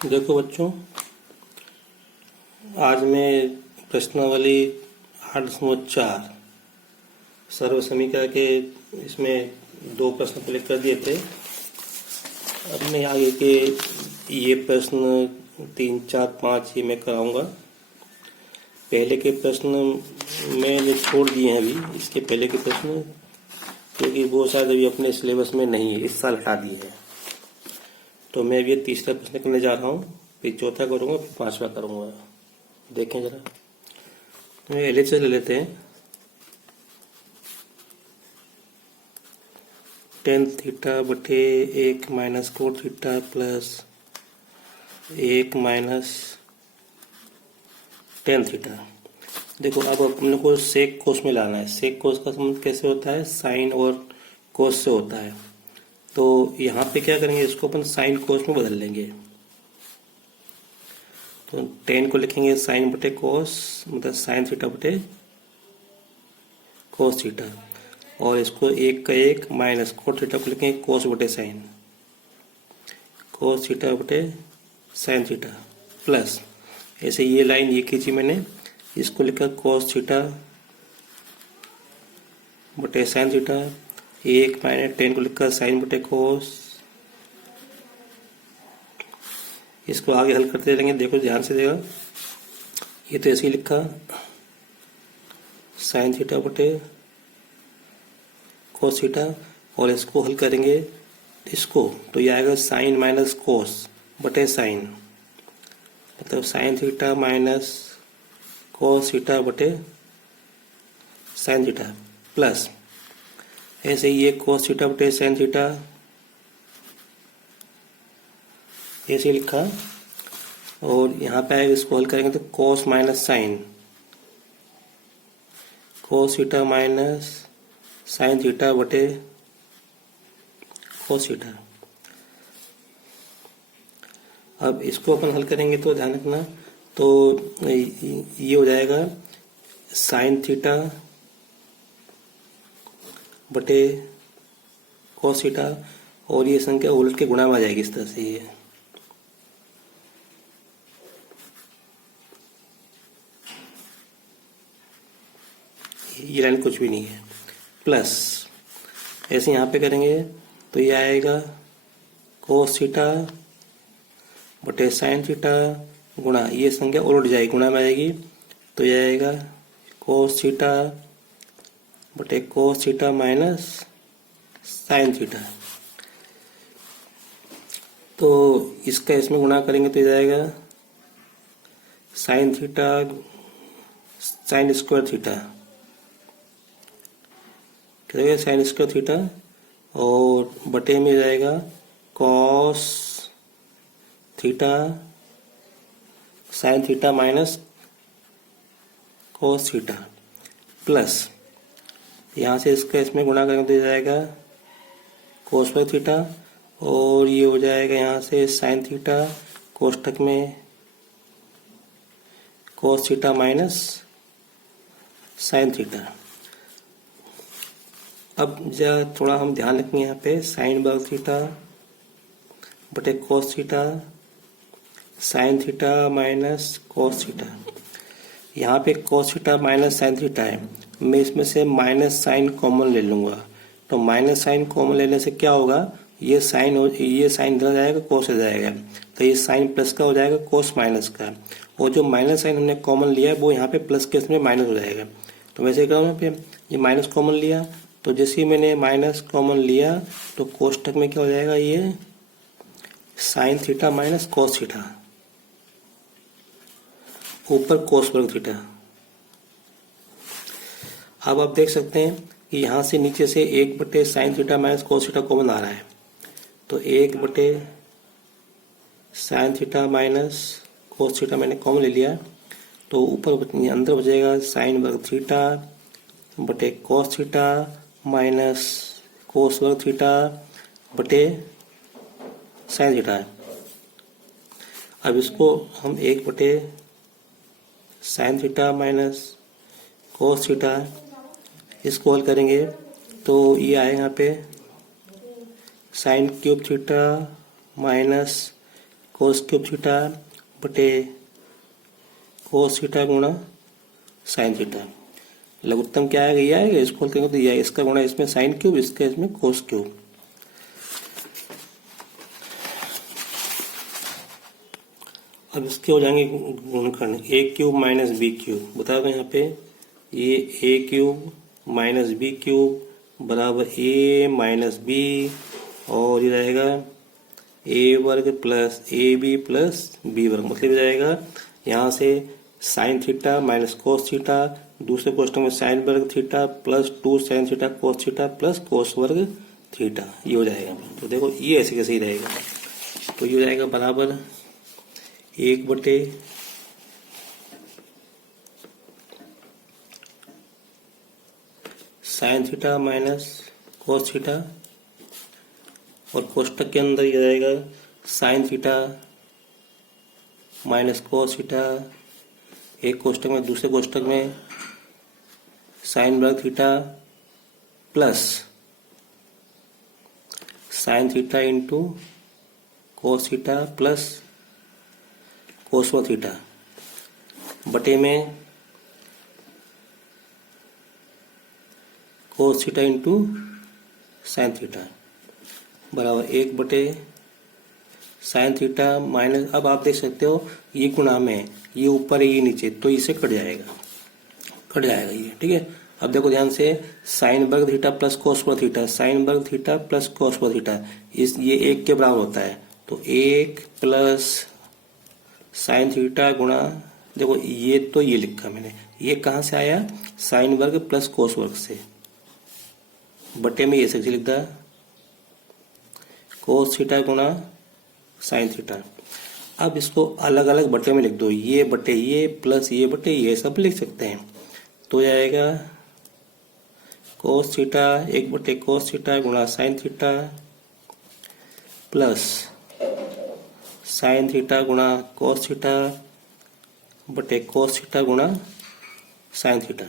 देखो बच्चों, आज मैं प्रश्नावली 8.4 सर्व समीकरण के इसमें 2 प्रश्न पहले कर दिए थे। अब मैं आगे के ये प्रश्न 3, 4, 5 ये मैं कराऊंगा। पहले के प्रश्न मैंने छोड़ दिए हैं अभी, इसके पहले के प्रश्न, क्योंकि वो शायद अभी अपने सिलेबस में नहीं है, इस साल हटा दिए हैं। तो मैं अभी 3रा प्रश्न करने जा रहा हूँ, फिर 4था करूँगा, फिर 5वां करूँगा। देखें जरा, तो LHS ले लेते हैं। tan थीटा बटे 1 minus cot theta plus 1 minus tan theta. देखो, अब अपने को सेक कोस में लाना है। सेक कोस का संबंध कैसे होता है? साइन और कोस से होता है। तो यहाँ पे क्या करेंगे, इसको अपन साइन कोस में बदल लेंगे। तो tan को लिखेंगे साइन बटे कोस, मतलब साइन थीटा बटे कोस थीटा, और इसको 1 का 1 माइनस कोट थीटा को लिखेंगे कोस बटे साइन, कोस थीटा बटे साइन थीटा, प्लस ऐसे ये लाइन ये खींची मैंने, इसको लिखा कोस थीटा बटे साइन थीटा, 1 माइनस tan को लिखा साइन बटे कोस। इसको आगे हल करते रहेंगे, देखो ध्यान से देखा, ये तो ऐसे ही लिखा साइन थीटा बटे कोस थीटा, और इसको हल करेंगे इसको, तो ये आएगा साइन माइनस कोस बटे साइन, मतलब sign theta minus cos theta बटे साइन थीटा, प्लस ऐसे ही ये कोस थीटा बटे साइन थीटा ऐसे लिखा, और यहाँ पे आएगा, इसको हल करेंगे तो cos minus sine, cos theta minus sine theta बटे कोस थीटा। अब इसको अपन हल करेंगे तो ध्यान रखना, तो ये हो जाएगा साइन थीटा बटे कोस थीटा, और ये संख्या उलट के गुणा में आ जाएगी इस तरह से। ये लाइन कुछ भी नहीं है, प्लस ऐसे यहाँ पे करेंगे तो ये आएगा कोस थीटा बटे साइन थीटा गुणा, ये संख्या उलट जाएगी, गुणा में आ जाएगी, तो ये आएगा कोस थीटा बटे cos theta minus sine theta. तो इसका इसमें गुणा करेंगे तो ये जाएगा sine theta sine square theta, क्या साइन स्क्वायर थीटा, और बटे में जाएगा cos theta sine theta minus cos theta, plus यहाँ से इसका इसमें गुणा करेंगे तो जाएगा कोस बाई थीटा, और ये हो जाएगा यहाँ से साइन थीटा कोष्ठक में कोस थीटा माइनस साइन थीटा। अब जरा थोड़ा हम ध्यान रखेंगे, यहाँ पे साइन वर्ग थीटा बटे cos theta sine theta minus cos theta, यहाँ पे कोस थीटा माइनस साइन थीटा है, मैं इसमें से माइनस साइन कॉमन ले लूँगा। तो माइनस साइन कॉमन लेने से क्या होगा, ये साइन इधर जाएगा, कोस इधर जाएगा, तो ये साइन प्लस का हो जाएगा कोस माइनस का, और जो माइनस साइन हमने कॉमन लिया है वो यहाँ पे प्लस के इसमें माइनस हो जाएगा। तो वैसे क्या यहाँ पे ये माइनस कॉमन लिया, तो जैसे ही मैंने माइनस कॉमन लिया तो कोष्ठक में क्या हो जाएगा, ये sign theta minus cos theta, ऊपर कोस वर्ग थीटा। अब आप देख सकते हैं कि यहाँ से नीचे से 1 बटे sine theta minus cos theta common आ रहा है, तो 1 बटे sine theta minus cos theta मैंने कॉमन ले लिया, तो ऊपर अंदर बचेगा साइन वर्ग थीटा बटे कोस थीटा माइनस कोस वर्ग थीटा बटे साइन थीटा। अब इसको हम 1 बटे sine theta minus cos theta इसको हल करेंगे तो ये आएगा यहाँ पे sine cube theta minus cos cube theta बटे कोस थीटा गुणा साइन थीटा। लघुत्तम क्या आएगा, ये आएगा, इसको खोलते हैं तो ये इसका गुणा इसमें साइन क्यूब, इसका इसमें कोस क्यूब। अब इसके हो जाएंगे गुणनखंड, A cube minus B cube. बता दो यहाँ पे ये A cube minus B cube बराबर ए माइनस बी, और ये रहेगा ए वर्ग plus A B plus B वर्ग। मतलब जाएगा यहाँ से sine theta minus cos theta, दूसरे क्वेश्चन में साइन वर्ग theta plus 2 sine theta cos theta plus cos वर्ग थीटा, ये हो जाएगा। तो देखो ये ऐसे कैसे ही रहेगा, तो ये हो जाएगा बराबर 1 बटे sine theta minus cos theta, और कोष्टक के अंदर ये रहेगा sign theta minus cos theta, एक कोष्टक में, दूसरे कोष्टक में साइन वर्ग theta plus sine theta into cos theta plus cos वर्ग थीटा बटे में cos theta into sine theta बराबर 1 बटे साइन थीटा माइनस, अब आप देख सकते हो ये गुणा में, ये ऊपर है ये नीचे, तो इसे कट जाएगा ये, ठीक है। अब देखो ध्यान से, साइन वर्ग थीटा प्लस कोस वर्ग थीटा, साइन वर्ग थीटा प्लस कोस वर्ग थीटा, इस ये 1 के बराबर होता है, तो 1 प्लस साइन थीटा गुणा, देखो ये तो ये लिखा मैंने, ये कहाँ से आया, साइन वर्ग प्लस कोस वर्ग से, बटे में ये सेक्शन लिख दिया कोस थीटा गुणा साइन थीटा। अब इसको अलग अलग बटे में लिख दो, ये बटे ये प्लस ये बटे ये, सब लिख सकते हैं। तो आएगा कोस थीटा 1 बटे कोस थीटा गुणा sine theta plus sine theta गुणा कोस थीटा बटे कोस थीटा गुणा साइन थीटा।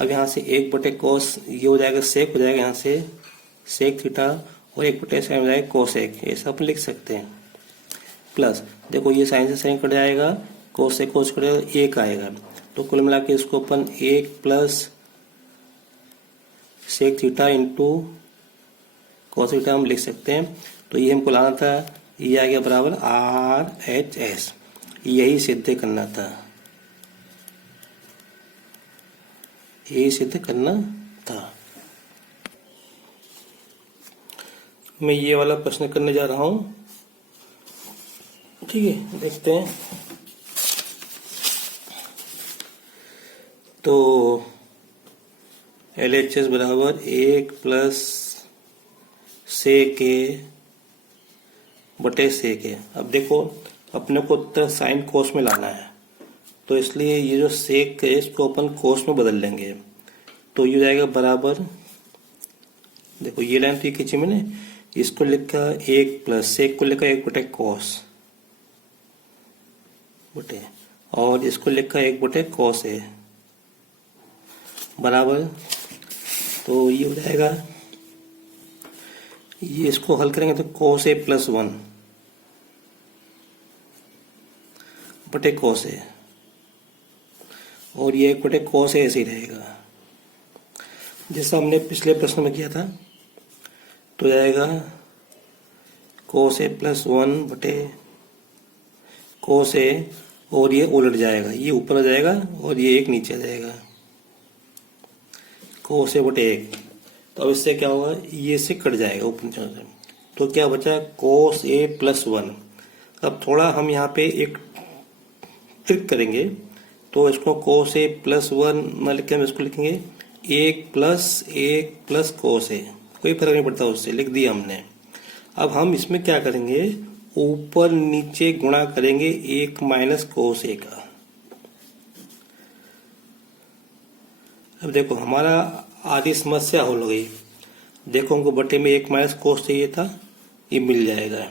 अब यहाँ से 1 बटे कोस, ये हो जाएगा सेक, हो जाएगा यहाँ से सेक थीटा, और 1 बटे साइन हो जाएगा कोसेक, ये सब लिख सकते हैं। प्लस देखो ये साइन से साइन कट जाएगा, कोस से कोस कट जाएगा, 1 आएगा, तो कुल मिला के इसको अपन 1 plus sec theta into cos theta हम लिख सकते हैं। तो ये हमको लाना था, ये आ गया बराबर RHS, यही सिद्ध करना था, यही सिद्ध करना था। मैं ये वाला प्रश्न करने जा रहा हूं, ठीक है, देखते हैं। तो LHS बराबर 1 प्लस सेक ए बटे सेक ए। अब देखो अपने को उत्तर साइन कोस में लाना है, तो इसलिए ये जो सेक है इसको अपन कोस में बदल लेंगे, तो ये जाएगा बराबर, देखो ये लाइन तो ये खींची मैंने, इसको लिखा 1 प्लस सेक को लिखा 1 बटे कोस बटे, और इसको लिखा 1 बटे कोस ए बराबर, तो ये हो जाएगा, ये इसको हल करेंगे तो कोस ए प्लस 1 बटे कोस ए, और ये 1 बटे कोस ए ऐसे ही रहेगा जैसा हमने पिछले प्रश्न में किया था। तो जाएगा कोस ए प्लस 1 बटे कोस ए, और ये उलट जाएगा, ये ऊपर आ जाएगा और ये 1 नीचे आ जाएगा, कोस ए बटे 1। तो अब इससे क्या होगा, ये से कट जाएगा ऊपर नीचे से, तो क्या बचा कोस ए प्लस 1। अब थोड़ा हम यहाँ पे एक ट्रिक करेंगे, तो इसको कोस ए प्लस 1 न लिख के हम इसको लिखेंगे 1 प्लस कोस ए, कोई फर्क नहीं पड़ता, उससे लिख दिया हमने। अब हम इसमें क्या करेंगे, ऊपर नीचे गुणा करेंगे 1 माइनस कोस ए का। अब देखो हमारा आधी समस्या हल हो गई। देखो हमको बटे में 1 माइनस कोस चाहिए था, ये मिल जाएगा।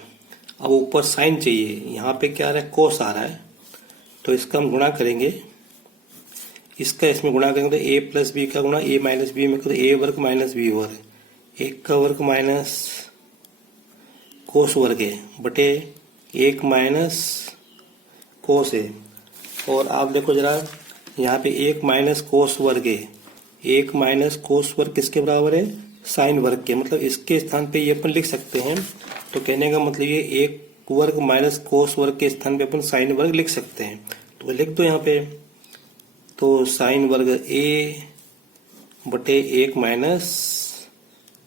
अब ऊपर साइन चाहिए, यहाँ पे क्या आ रहा है, कोस आ रहा है, तो इसका हम गुणा करेंगे, इसका इसमें गुणा करेंगे तो a प्लस बी का गुणा a माइनस बी में, तो a वर्ग माइनस बी वर्ग, 1 का वर्ग माइनस कोस वर्ग है बटे 1 माइनस कोस ए। और आप देखो जरा यहाँ पे 1 माइनस कोस वर्ग ए, 1 माइनस कोस वर्ग किसके बराबर है? साइन वर्ग के। मतलब इसके स्थान पे ये अपन लिख सकते हैं। तो कहने का मतलब ये 1 वर्ग माइनस कोस वर्ग के स्थान पे अपन साइन वर्ग लिख सकते हैं। तो लिख दो यहाँ पे। तो साइन वर्ग ए बटे 1 माइनस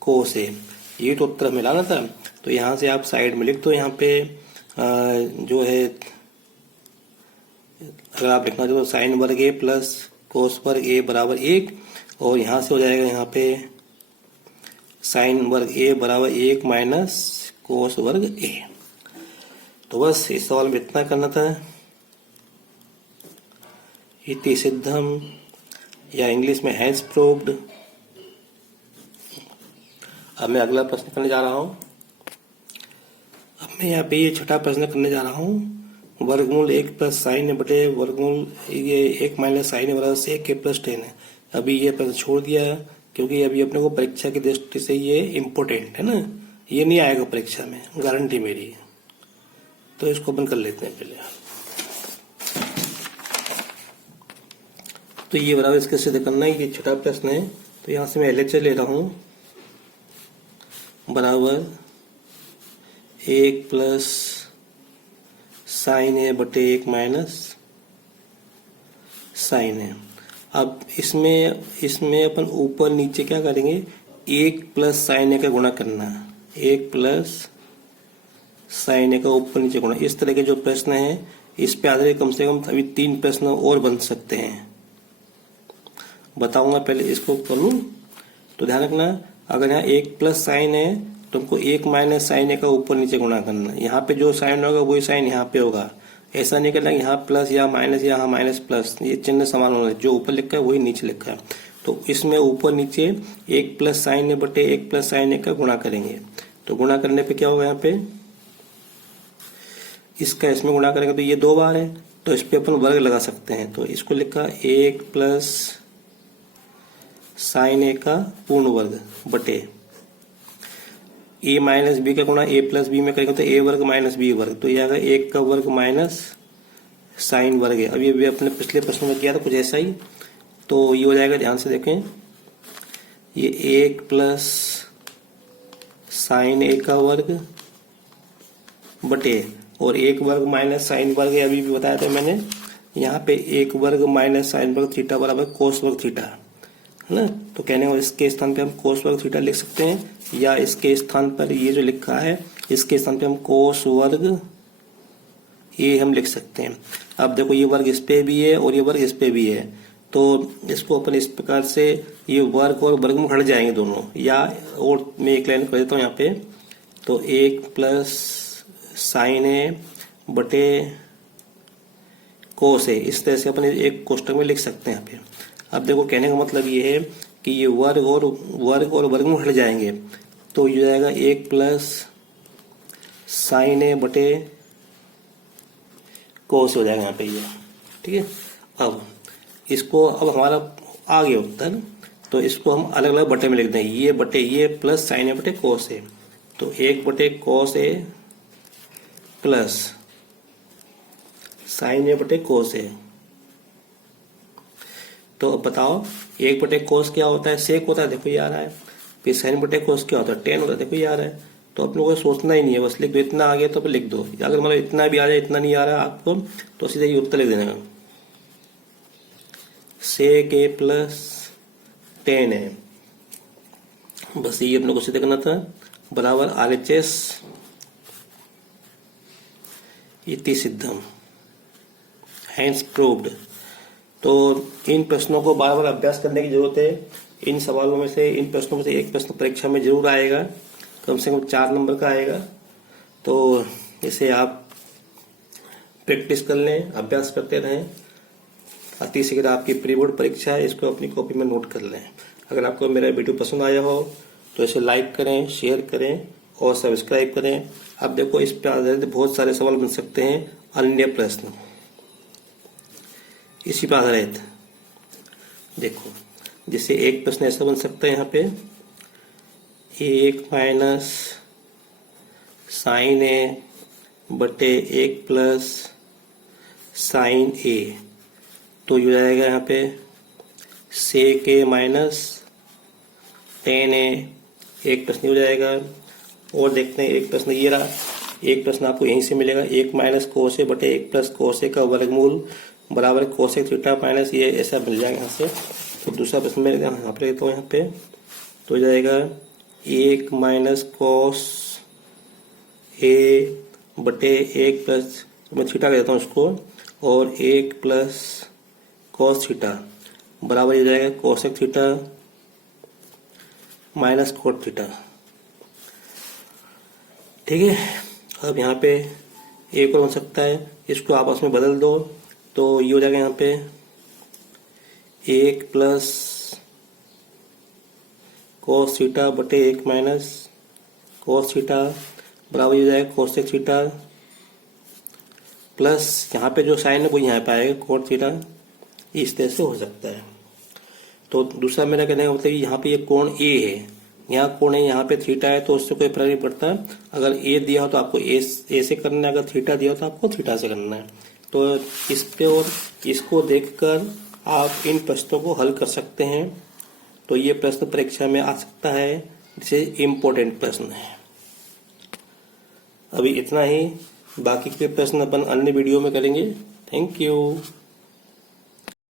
कोस ए, ये तो उत्तर मिला ना था। तो यहाँ से आप साइड में लिख दो। यहाँ पे जो है अगर आप लिखना चाहो तो साइन वर्ग ए प्लस कोस वर्ग ए बराबर 1, और यहाँ से हो जाएगा यहाँ पे साइन वर्ग ए बराबर 1 माइनस कोस वर्ग ए। तो बस इस सवाल में इतना करना था। इति सिद्धम, या इंग्लिश में हैज प्रूव्ड। अब मैं अगला प्रश्न करने जा रहा हूं। अब मैं यहाँ पे ये छठा प्रश्न करने जा रहा हूं। वर्गमूल 1 प्लस साइन है बटे वर्गमूल ये 1 माइनस साइन है बराबर से के प्लस 10 है। अभी ये प्रश्न छोड़ दिया क्योंकि अभी अपने को परीक्षा की दृष्टि से ये इम्पोर्टेंट है ना, ये नहीं आएगा परीक्षा में, गारंटी मेरी। तो इसको अपन कर लेते हैं पहले। तो ये बराबर इसके सिद्ध करना है, ये छठा प्रश्न है। तो यहां से मैं LHS ले रहा हूं बराबर 1 प्लस साइन है बटे 1 माइनस साइन है। अब इसमें अपन ऊपर नीचे क्या करेंगे? 1 प्लस साइन है का गुणा करना, 1 प्लस साइन है का ऊपर नीचे गुणा। इस तरह के जो प्रश्न है इस पे आधारित कम से कम अभी 3 प्रश्न और बन सकते हैं। बताऊंगा, पहले इसको करूं। तो ध्यान रखना, अगर यहाँ 1 प्लस साइन है तो हमको 1 माइनस साइन है का ऊपर नीचे गुणा करना। यहाँ पे जो साइन होगा वही साइन यहाँ पे होगा। ऐसा नहीं करना यहाँ प्लस या माइनस या यहाँ माइनस प्लस, ये चिन्ह समान होना है। जो ऊपर लिखा है वही नीचे लिखा है। तो इसमें ऊपर नीचे 1 प्लस साइन है बटे 1 प्लस साइन है का गुणा करेंगे। तो गुणा करने पे क्या होगा? यहाँ पे इसका इसमें गुणा करेंगे तो ये 2 बार है, तो इस पे अपन वर्ग लगा सकते हैं। तो इसको लिखा 1 प्लस साइन ए का पूर्ण वर्ग बटे ए माइनस बी का गुणा ए प्लस बी में करेंगे तो ए वर्ग माइनस बी वर्ग। तो ये आएगा 1 का वर्ग माइनस साइन वर्ग है। अभी अपने पिछले प्रश्न में किया था कुछ ऐसा ही। तो ये हो जाएगा, ध्यान से देखें, ये 1 प्लस साइन ए का वर्ग बटे और 1 वर्ग माइनस साइन वर्ग है। अभी भी बताया था मैंने, यहाँ पे 1 वर्ग माइनस साइन वर्ग थीटा बराबर कोस वर्ग थीटा है ना। तो कहने को इसके स्थान पे हम कोस वर्ग थीटा लिख सकते हैं, या इसके स्थान पर ये जो लिखा है इसके स्थान पे हम कोस वर्ग ए हम लिख सकते हैं। अब देखो ये वर्ग इस पे भी है और ये वर्ग इस पे भी है। तो इसको अपन इस प्रकार से, ये वर्ग और वर्गमूल हट जाएंगे दोनों। या और मैं एक लाइन कर देता हूँ यहाँ पे। तो 1 प्लस साइन ए बटे कोस ए, इस तरह से अपन एक कोष्टक में लिख सकते हैं यहाँ पे। अब देखो कहने का मतलब ये है कि ये वर्ग और वर्गमूल हट जाएंगे। तो ये जाएगा 1 प्लस साइन ए बटे कोस हो जाएगा यहाँ पे ये, ठीक है। अब इसको, अब हमारा आ गया उत्तर। तो इसको हम अलग अलग बटे में लिख देंगे, ये बटे ये प्लस साइन ए बटे कोस ए। तो 1 बटे कोस ए प्लस साइन ए बटे कोस ए। तो अब बताओ 1 बटे कोस क्या होता है? सेक होता है, देखो ये आ रहा है। फिर साइन बटे कोस क्या होता है? टेन होता है, देखो ये आ रहा है। तो अपने को सोचना ही नहीं है, बस लिख दो। इतना आ गया तो लिख दो। अगर मतलब इतना भी आ जाए, इतना नहीं आ रहा है आपको, तो सीधे ये उत्तर लिख देना, सेक ए प्लस टेन है। बस ये अपने को सीधे करना था, बराबर RHS इति सिद्धम, हैंस प्रूव्ड। तो इन प्रश्नों को बार बार अभ्यास करने की जरूरत है। इन सवालों में से, इन प्रश्नों में से एक प्रश्न परीक्षा में जरूर आएगा, कम से कम 4 नंबर का आएगा। तो इसे आप प्रैक्टिस कर लें, अभ्यास करते रहें। अति शीघ्र आपकी प्री बोर्ड परीक्षा है, इसको अपनी कॉपी में नोट कर लें। अगर आपको मेरा वीडियो पसंद आया हो तो इसे लाइक करें, शेयर करें और सब्सक्राइब करें। अब देखो इस पर आधारित बहुत सारे सवाल बन सकते हैं, अन्य प्रश्न इसी पर आधारित। देखो जैसे एक प्रश्न ऐसा बन सकता है यहाँ पे, 1 माइनस साइन ए बटे 1 प्लस साइन ए। तो ये हो जाएगा यहाँ पे सेक ए माइनस टेन ए। एक प्रश्न हो जाएगा। और देखते हैं एक प्रश्न ये रहा। एक प्रश्न आपको यहीं से मिलेगा, 1 माइनस कोस ए बटे 1 प्लस कोस ए का वर्गमूल बराबर कोसेक थीटा माइनस ये, ऐसा मिल जाएगा यहाँ से। तो दूसरा प्रश्न मैं यहाँ पे लेता हूँ यहाँ पे। तो हो जाएगा 1 माइनस कोस ए बटे 1 प्लस, मैं थीटा ले देता हूँ इसको, और 1 प्लस कोस थीटा बराबर हो जाएगा cosec theta minus cot theta. ठीक है। अब यहाँ पे एक और बन सकता है, इसको आपस में बदल दो तो ये हो जाएगा यहाँ पे 1 प्लस कोस थीटा बटे 1 माइनस कोस थीटा बराबर हो जाएगा कोसेक थीटा प्लस यहाँ पे जो साइन है वो यहाँ पे आएगा कोट थीटा। इस तरह से हो सकता है। तो दूसरा मेरा कहने का मतलब यहाँ पे ये कोण ए है, यहाँ कोण है, यहाँ पे थीटा है, तो उससे कोई फर्क नहीं पड़ता। अगर ए दिया हो तो आपको ए से करना है, अगर थीटा दिया हो तो आपको थीटा से करना है। तो इस पे और इसको देखकर आप इन प्रश्नों को हल कर सकते हैं। तो ये प्रश्न परीक्षा में आ सकता है, जिसे इम्पोर्टेंट प्रश्न है। अभी इतना ही, बाकी के प्रश्न अपन अन्य वीडियो में करेंगे। Thank you.